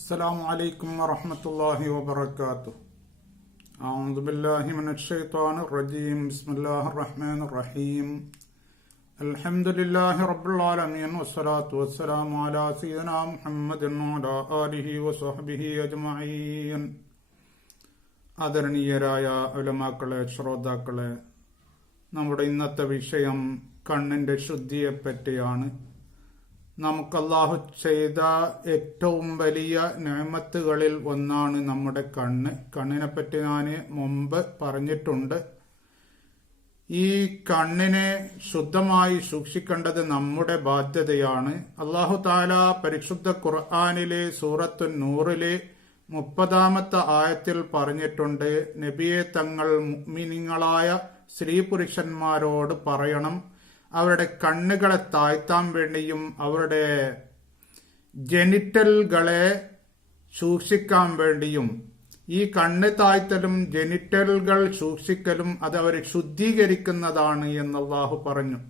السلام عليكم ورحمة الله وبركاته. أعوذ بالله من الشيطان الرجيم. بسم الله الرحمن الرحيم. الحمد لله رب العالمين والصلاة والسلام على سيدنا محمد وعلى آله وصحبه أجمعين. ആദരണീയരായ ഉലമാക്കളെ, ശ്രോതാക്കളെ, നമ്മുടെ ഇന്നത്തെ വിഷയം കണ്ണിന്റെ ശുദ്ധിയെപ്പറ്റിയാണ്. നമുക്ക് അല്ലാഹു ചെയ്ത ഏറ്റവും വലിയ നിഅമത്തുകളിൽ ഒന്നാണ് നമ്മുടെ കണ്ണ്. കണ്ണിനെപ്പറ്റി ഞാൻ മുമ്പ് പറഞ്ഞിട്ടുണ്ട്. ഈ കണ്ണിനെ ശുദ്ധമായി സൂക്ഷിക്കേണ്ടത് നമ്മുടെ ബാധ്യതയാണ്. അല്ലാഹു തആല പരിശുദ്ധ ഖുർആനിലെ സൂറത്തു നൂറിലെ 30-ാമത്തെ ആയത്തിൽ പറഞ്ഞിട്ടുണ്ട്, നബിയെ തങ്ങൾ മുഅ്മിനീങ്ങളായ സ്ത്രീ പുരുഷന്മാരോട് പറയണം, അവരുടെ കണ്ണുകളെ താഴ്ത്താൻ വേണ്ടിയും അവരുടെ ജെനിറ്റലുകളെ സൂക്ഷിക്കാൻ വേണ്ടിയും. ഈ കണ്ണ് താഴ്ത്തലും ജെനിറ്റലുകൾ സൂക്ഷിക്കലും അത് അവർ ശുദ്ധീകരിക്കുന്നതാണ് എന്ന് അല്ലാഹു പറഞ്ഞു.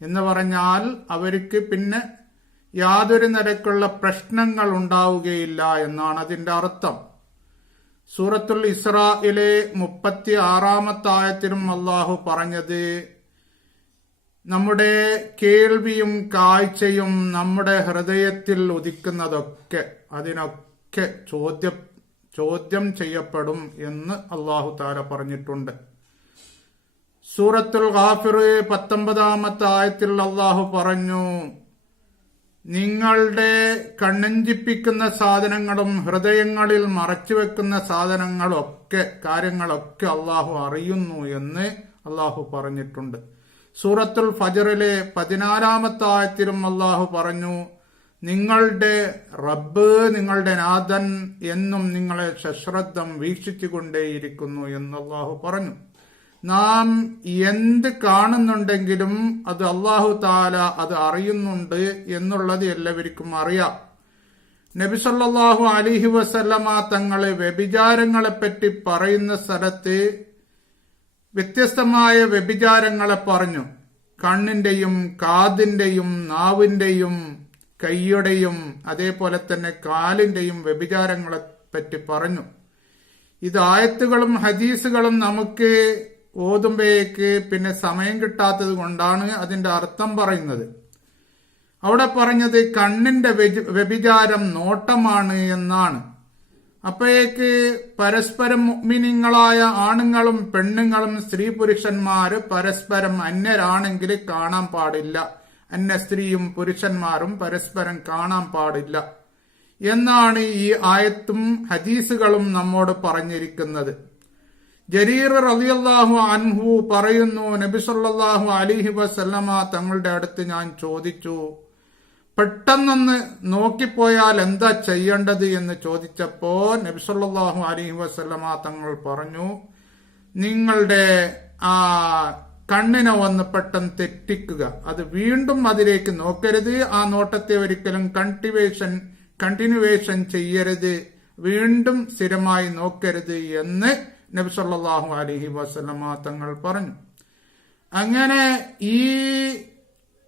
എന്ന് പറഞ്ഞാൽ അവർക്ക് പിന്നെ യാതൊരു നിരക്കുള്ള പ്രശ്നങ്ങൾ ഉണ്ടാവുകയില്ല എന്നാണ് അതിന്റെ അർത്ഥം. സൂറത്തുൽ ഇസ്രായിലെ 36-ാമത്തെ ആയത്തിലും അല്ലാഹു പറഞ്ഞത്, നമ്മുടെ കേൾവിയും കാഴ്ചയും നമ്മുടെ ഹൃദയത്തിൽ ഉദിക്കുന്നതൊക്കെ അതിനൊക്കെ ചോദ്യം ചെയ്യപ്പെടും എന്ന് അല്ലാഹു തആല പറഞ്ഞിട്ടുണ്ട്. സൂറത്തുൽ ഗാഫിർ 19-ാമത്തെ ആയത്തിൽ അല്ലാഹു പറഞ്ഞു, നിങ്ങളുടെ കണ്ണഞ്ചിപ്പിക്കുന്ന സാധനങ്ങളും ഹൃദയങ്ങളിൽ മറച്ചുവെക്കുന്ന കാര്യങ്ങളൊക്കെ അല്ലാഹു അറിയുന്നു എന്ന് അല്ലാഹു പറഞ്ഞിട്ടുണ്ട്. സൂറത്തുൽ ഫജ്റിലെ 14-ാമത്തെ ആയത്തിലും അല്ലാഹു പറഞ്ഞു, നിങ്ങളുടെ റബ്ബ്, നിങ്ങളുടെ നാഥൻ എന്നും നിങ്ങളെ സശ്രദ്ധം വീക്ഷിച്ചുകൊണ്ടേയിരിക്കുന്നു എന്ന് അല്ലാഹു പറഞ്ഞു. നാം എന്ത് കാണുന്നുണ്ടെങ്കിലും അത് അല്ലാഹു തആല അത് അറിയുന്നുണ്ട് എന്നുള്ളത് എല്ലാവർക്കും അറിയാം. നബി സല്ലല്ലാഹു അലൈഹി വസല്ലമ തങ്ങളെ വ്യഭിചാരങ്ങളെപ്പറ്റി പറയുന്ന സ്ഥലത്ത് വ്യത്യസ്തമായ വ്യഭിചാരങ്ങളെ പറഞ്ഞു. കണ്ണിന്റെയും കാതിന്റെയും നാവിന്റെയും കൈയുടെയും അതേപോലെ തന്നെ കാലിന്റെയും വ്യഭിചാരങ്ങളെ പറ്റി പറഞ്ഞു. ഇത് ആയത്തുകളും ഹദീസുകളും നമുക്ക് ഓതുമ്പോഴേക്ക് പിന്നെ സമയം കിട്ടാത്തത് കൊണ്ടാണ് അതിന്റെ അർത്ഥം പറയുന്നത്. അവിടെ പറഞ്ഞത് കണ്ണിന്റെ വ്യഭിചാരം നോട്ടമാണ് എന്നാണ്. അപ്പോഴേക്ക് പരസ്പരം മുഅ്മിനീങ്ങളായ ആണുങ്ങളും പെണ്ണുങ്ങളും സ്ത്രീ പുരുഷന്മാര് പരസ്പരം അന്യരാണെങ്കിൽ കാണാൻ പാടില്ല. അന്യ സ്ത്രീയും പുരുഷന്മാരും പരസ്പരം കാണാൻ പാടില്ല എന്നാണ് ഈ ആയത്തും ഹദീസുകളും നമ്മോട് പറഞ്ഞിരിക്കുന്നത്. ജരീർ റളിയല്ലാഹു അൻഹു പറയുന്നു, നബി സല്ലല്ലാഹു അലൈഹി വസല്ലമ തങ്ങളുടെ അടുത്ത് ഞാൻ ചോദിച്ചു, പെട്ടെന്നൊന്ന് നോക്കിപ്പോയാൽ എന്താ ചെയ്യേണ്ടത് എന്ന് ചോദിച്ചപ്പോ നബി സല്ലല്ലാഹു അലൈഹി വസല്ലമ തങ്ങൾ പറഞ്ഞു, നിങ്ങളുടെ ആ കണ്ണിനെ ഒന്ന് പെട്ടെന്ന് തെറ്റിക്കുക, അത് വീണ്ടും അതിലേക്ക് നോക്കരുത്, ആ നോട്ടത്തെ ഒരിക്കലും കണ്ടിന്യൂവേഷൻ ചെയ്യരുത്, വീണ്ടും സ്ഥിരമായി നോക്കരുത് എന്ന് നബി സല്ലല്ലാഹു അലൈഹി വസല്ലമ തങ്ങൾ പറഞ്ഞു. അങ്ങനെ ഈ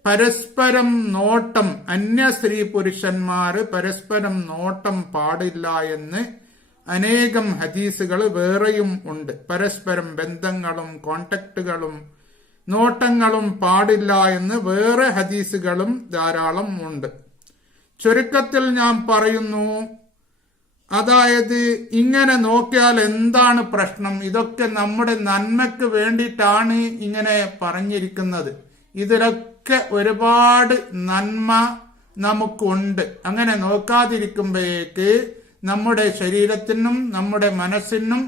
പരസ്പരം നോട്ടം, അന്യ സ്ത്രീ പുരുഷന്മാര് പരസ്പരം നോട്ടം പാടില്ല എന്ന് അനേകം ഹദീസുകൾ വേറെയും ഉണ്ട്. പരസ്പരം ബന്ധങ്ങളും കോണ്ടാക്റ്റുകളും നോട്ടങ്ങളും പാടില്ല എന്ന് വേറെ ഹദീസുകളും ധാരാളം ഉണ്ട്. ചുരുക്കത്തിൽ ഞാൻ പറയുന്നു, അതായത് ഇങ്ങനെ നോക്കിയാൽ എന്താണ് പ്രശ്നം? ഇതൊക്കെ നമ്മുടെ നന്മയ്ക്ക് വേണ്ടിയിട്ടാണ് ഇങ്ങനെ പറഞ്ഞിരിക്കുന്നത്. ഇതിലൊക്കെ ഒരുപാട് നന്മ നമുക്കുണ്ട്. അങ്ങനെ നോക്കാതിരിക്കുമ്പോഴേക്ക് നമ്മുടെ ശരീരത്തിനും നമ്മുടെ മനസ്സിനും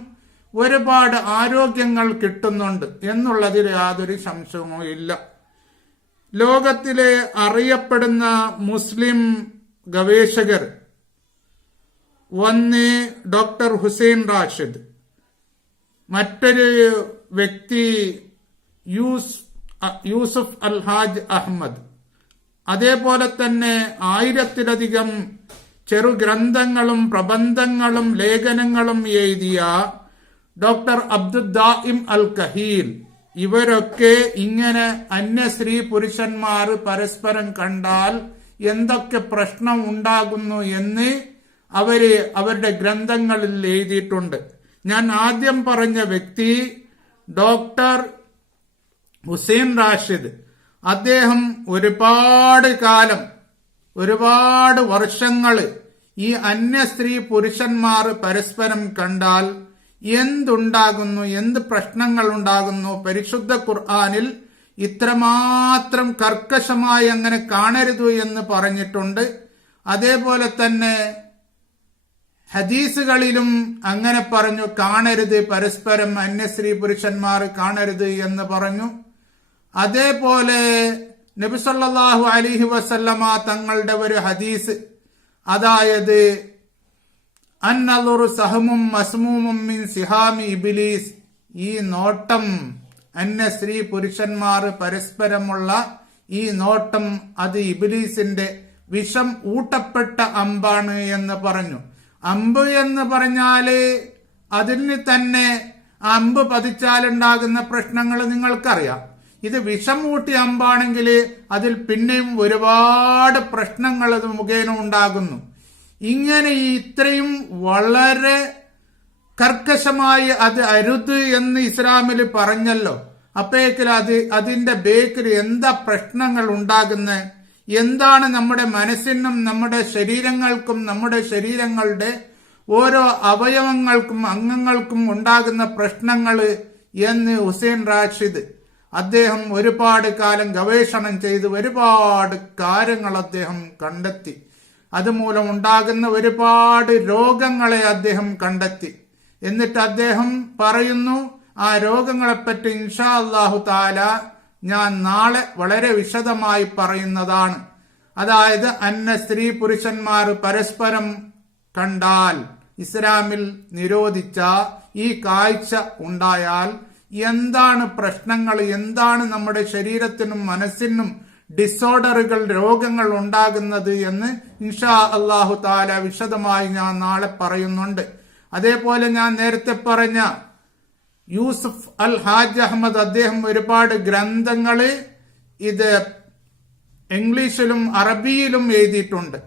ഒരുപാട് ആരോഗ്യങ്ങൾ കിട്ടുന്നുണ്ട് എന്നുള്ളതിൽ യാതൊരു സംശയവും ഇല്ല. ലോകത്തിലെ അറിയപ്പെടുന്ന മുസ്ലിം ഗവേഷകർ, ഒന്ന് ഡോക്ടർ ഹുസൈൻ റാഷിദ്, മറ്റൊരു വ്യക്തി യൂസുഫ് അൽ ഹാജ് അഹമ്മദ്, അതേപോലെ തന്നെ 1000-ലധികം ചെറുഗ്രന്ഥങ്ങളും പ്രബന്ധങ്ങളും ലേഖനങ്ങളും എഴുതിയ ഡോക്ടർ അബ്ദുദ്ദായിം അൽ കഹീൽ, ഇവരൊക്കെ ഇങ്ങനെ അന്യ സ്ത്രീ പുരുഷന്മാർ പരസ്പരം കണ്ടാൽ എന്തൊക്കെ പ്രശ്നം ഉണ്ടാകുന്നു എന്ന് അവരുടെ ഗ്രന്ഥങ്ങളിൽ എഴുതിയിട്ടുണ്ട്. ഞാൻ ആദ്യം പറഞ്ഞ വ്യക്തി ഡോക്ടർ ഹുസൈൻ റാഷിദ്. അദ്ദേഹം ഒരുപാട് വർഷങ്ങള് ഈ അന്യ സ്ത്രീ പുരുഷന്മാർ പരസ്പരം കണ്ടാൽ എന്തുണ്ടാകുന്നു, എന്ത് പ്രശ്നങ്ങൾ ഉണ്ടാകുന്നു, പരിശുദ്ധ ഖുർആനിൽ ഇത്രമാത്രം കർക്കശമായി അങ്ങനെ കാണരുത് എന്ന് പറഞ്ഞിട്ടുണ്ട്. അതേപോലെ തന്നെ ഹദീസുകളിലും അങ്ങനെ പറഞ്ഞു, കാണരുത്, പരസ്പരം അന്യ സ്ത്രീ പുരുഷന്മാർ കാണരുത് എന്ന് പറഞ്ഞു. അതേപോലെ നബി സല്ലല്ലാഹു അലൈഹി വസല്ലമ തങ്ങളുടെ ഒരു ഹദീസ്, അതായത് അന്നളുറു സഹമും മസ്മൂമും മിൻ സിഹാമി ഇബ്ലീസ്, ഈ നോട്ടം, അന്യ സ്ത്രീ പുരുഷന്മാർ പരസ്പരമുള്ള ഈ നോട്ടം, അത് ഇബ്ലീസിന്റെ വിഷം ഊട്ടപ്പെട്ട അമ്പാണ് എന്ന് പറഞ്ഞു. അമ്പ് എന്ന് പറഞ്ഞാല് അതിന് തന്നെ അമ്പ് പതിച്ചാലുണ്ടാകുന്ന പ്രശ്നങ്ങൾ നിങ്ങൾക്കറിയാം. ഇത് വിഷം ഊട്ടിയ അമ്പാണെങ്കിൽ അതിൽ പിന്നെയും ഒരുപാട് പ്രശ്നങ്ങൾ അത് മുഖേന ഉണ്ടാകുന്നു. ഇങ്ങനെ ഇത്രയും വളരെ കർക്കശമായി അത് അരുത് എന്ന് ഇസ്ലാമിൽ പറഞ്ഞല്ലോ. അപ്പോഴേക്കിൽ അതിന്റെ ബേക്കിൽ എന്താ പ്രശ്നങ്ങൾ ഉണ്ടാകുന്നത്, എന്താണ് നമ്മുടെ മനസ്സിനും നമ്മുടെ ശരീരങ്ങൾക്കും നമ്മുടെ ശരീരങ്ങളുടെ ഓരോ അവയവങ്ങൾക്കും അംഗങ്ങൾക്കും ഉണ്ടാകുന്ന പ്രശ്നങ്ങൾ എന്ന് ഹുസൈൻ റാഷിദ് അദ്ദേഹം ഒരുപാട് കാലം ഗവേഷണം ചെയ്ത് ഒരുപാട് കാര്യങ്ങൾ അദ്ദേഹം കണ്ടെത്തി. അതുമൂലം ഉണ്ടാകുന്ന ഒരുപാട് രോഗങ്ങളെ അദ്ദേഹം കണ്ടെത്തി. എന്നിട്ട് അദ്ദേഹം പറയുന്നു, ആ രോഗങ്ങളെപ്പറ്റി ഇൻഷാ അല്ലാഹു തആല ഞാൻ നാളെ വളരെ വിശദമായി പറയുന്നതാണ്. അതായത് അന്യ സ്ത്രീ പുരുഷന്മാർ പരസ്പരം കണ്ടാൽ ഇസ്ലാമിൽ നിരോധിച്ച ഈ കാഴ്ച ഉണ്ടായാൽ എന്താണ് പ്രശ്നങ്ങൾ, എന്താണ് നമ്മുടെ ശരീരത്തിനും മനസ്സിനും ഡിസോർഡറുകൾ, രോഗങ്ങൾ ഉണ്ടാകുന്നത് എന്ന് ഇൻഷാ അല്ലാഹു തആല വിശദമായി ഞാൻ നാളെ പറയുന്നുണ്ട്. അതേപോലെ ഞാൻ നേരത്തെ പറഞ്ഞ യൂസുഫ് അൽ ഹാജ് അഹമ്മദ്, അദ്ദേഹം ഒരുപാട് ഗ്രന്ഥങ്ങള് ഇത് ഇംഗ്ലീഷിലും അറബിയിലും എഴുതിയിട്ടുണ്ട്.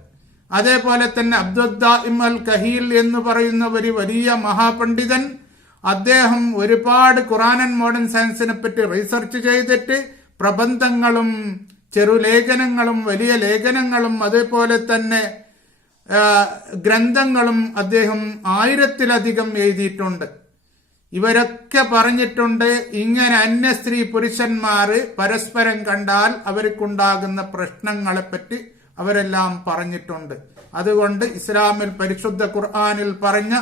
അതേപോലെ തന്നെ അബ്ദുദ്ദാഇം അൽ കഹീൽ എന്ന് പറയുന്ന ഒരു വലിയ മഹാപണ്ഡിതൻ, അദ്ദേഹം ഒരുപാട് ഖുർആൻ ആൻഡ് മോഡേൺ സയൻസിനെ പറ്റി റിസർച്ച് ചെയ്തിട്ട് പ്രബന്ധങ്ങളും ചെറുലേഖനങ്ങളും വലിയ ലേഖനങ്ങളും അതേപോലെ തന്നെ ഗ്രന്ഥങ്ങളും അദ്ദേഹം 1000-ലധികം എഴുതിയിട്ടുണ്ട്. ഇവരൊക്കെ പറഞ്ഞിട്ടുണ്ട്, ഇങ്ങനെ അന്യ സ്ത്രീ പുരുഷന്മാര് പരസ്പരം കണ്ടാൽ അവർക്കുണ്ടാകുന്ന പ്രശ്നങ്ങളെപ്പറ്റി അവരെല്ലാം പറഞ്ഞിട്ടുണ്ട്. അതുകൊണ്ട് ഇസ്ലാമിൽ പരിശുദ്ധ ഖുർആനിൽ പറഞ്ഞ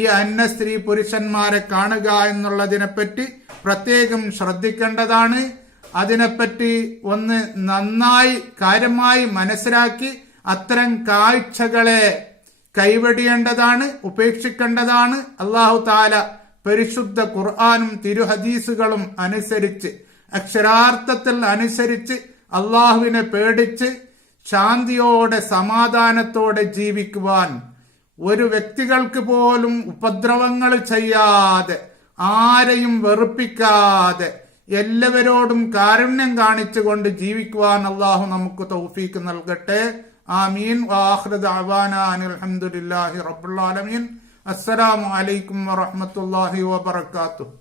ഈ അന്യ സ്ത്രീ പുരുഷന്മാരെ കാണുക എന്നുള്ളതിനെപ്പറ്റി പ്രത്യേകം ശ്രദ്ധിക്കേണ്ടതാണ്. അതിനെപ്പറ്റി ഒന്ന് നന്നായി കാര്യമായി മനസ്സിലാക്കി അത്തരം കാഴ്ചകളെ കൈവെടിയേണ്ടതാണ്, ഉപേക്ഷിക്കേണ്ടതാണ്. അല്ലാഹു തആല പരിശുദ്ധ ഖുർആനും തിരുഹദീസുകളും അനുസരിച്ച്, അക്ഷരാർത്ഥത്തിൽ അനുസരിച്ച്, അള്ളാഹുവിനെ പേടിച്ച് ശാന്തിയോടെ സമാധാനത്തോടെ ജീവിക്കുവാൻ, ഒരു വ്യക്തികൾക്ക് പോലും ഉപദ്രവങ്ങൾ ചെയ്യാതെ, ആരെയും വെറുപ്പിക്കാതെ, എല്ലാവരോടും കാരുണ്യം കാണിച്ചുകൊണ്ട് ജീവിക്കുവാൻ അള്ളാഹു നമുക്ക് തൗഫീക്ക് നൽകട്ടെ. ആമീൻ. വആഖിറു ദഅവാനാ അനിൽ ഹംദുലില്ലാഹി റബ്ബിൽ ആലമീൻ. അസ്സലാമു അലൈക്കും വറഹ്മത്തുള്ളാഹി വബറകാതുഹു.